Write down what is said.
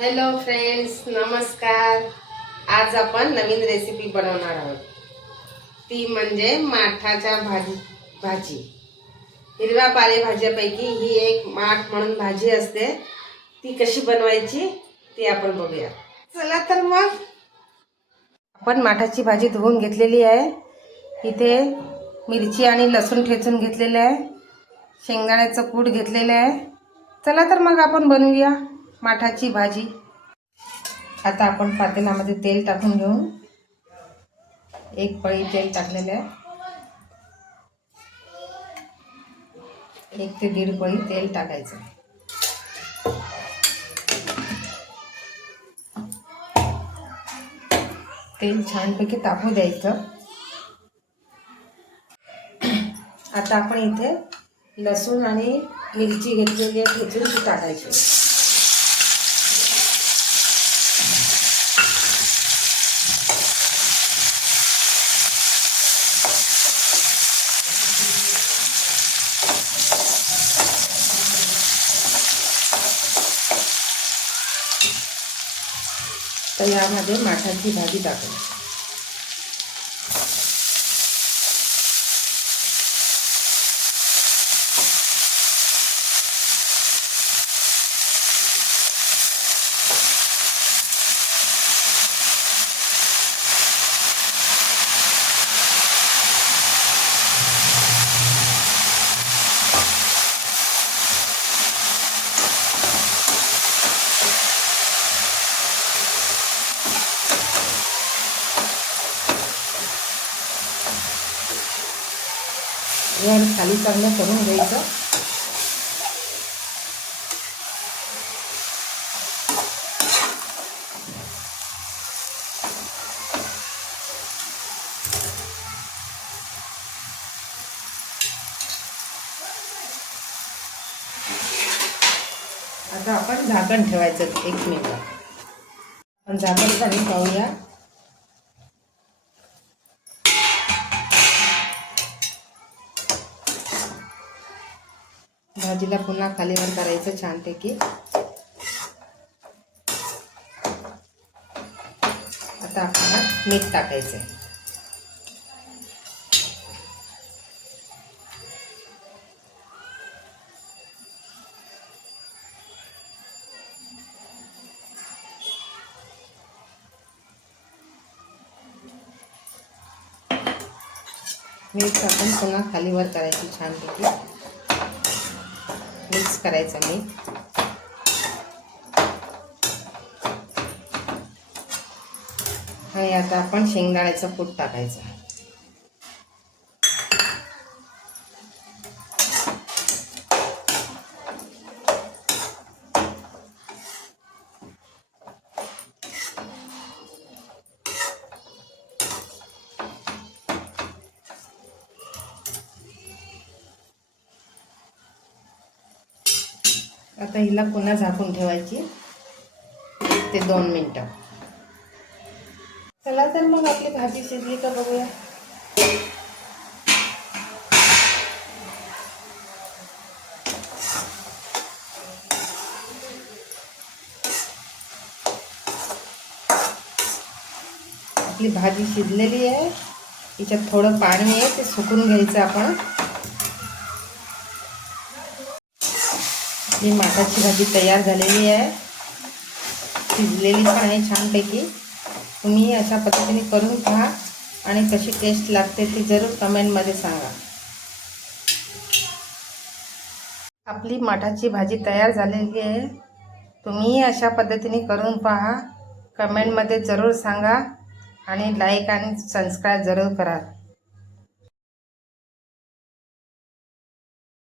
Hello friends, नमस्कार. आज आपण नवीन रेसिपी बनवणार आहोत. ती म्हणजे माठाच्या भाजी. हिरव्या पालेभाज्यापैकी ही एक माठ म्हणून भाजी असते. ती कशी बनवायची ती आपण बघूया. चला तर मग. आपण माठाची भाजी धुवून घेतलेली आहे. इथे मिरची आणि लसूण ठेचून घेतलेले आहे. शेंगदाण्याचं कूट घेतलेलं आहे. चला तर मग आपण बनवूया माठाची भाजी. आता आपण पातेल्यामध्ये तेल टाकून घेऊन एक पळी तेल टाकलेले आहे. 1 ते 1.5 पळी तेल टाकायचं. तेल छानपैकी तापू द्यायचं. आता आपण इथे लसूण आणि मिरची घेतलेली आहे, ठेचून ती टाकायची. तर यामध्ये माठाची भाजी टाकायची. वर खाली चांगलं करून घ्यायचं. आता आपण झाकण ठेवायचं 1 मिनिट. आपण झाकण खाली पाहूया. भाजीला पुन्हा खालीवर करायचं छानपैकी. आता आपल्याला मीठ टाकायचं. मीठ टाकून पुन्हा खालीवर करायचं छानपैकी. मिक्स करायचं मीठ. आणि आता आपण शेंगदाण्याचं कूट टाकायचं. आता हिला पुन्हा झाकून ठेवायची 1 ते 2 मिनिटं. चला तर मग आपली भाजी शिजली का बघूया. आपली भाजी शिजलेली आहे. हिच्यात थोडं पाणी आहे, ते सुकून घ्यायचं आपण. ही माठाची भाजी तयार झालेली आहे. शिजलेली पण आहे छानपैकी. तुम्ही अशा पद्धतीने करून पहा आणि कशी टेस्ट लागते ती जरूर कमेंटमध्ये सांगा. आपली माठाची भाजी तयार झालेली आहे. तुम्ही अशा पद्धतीने करून पहा, कमेंटमध्ये जरूर सांगा आणि लाईक आणि सबस्क्राईब जरूर करा.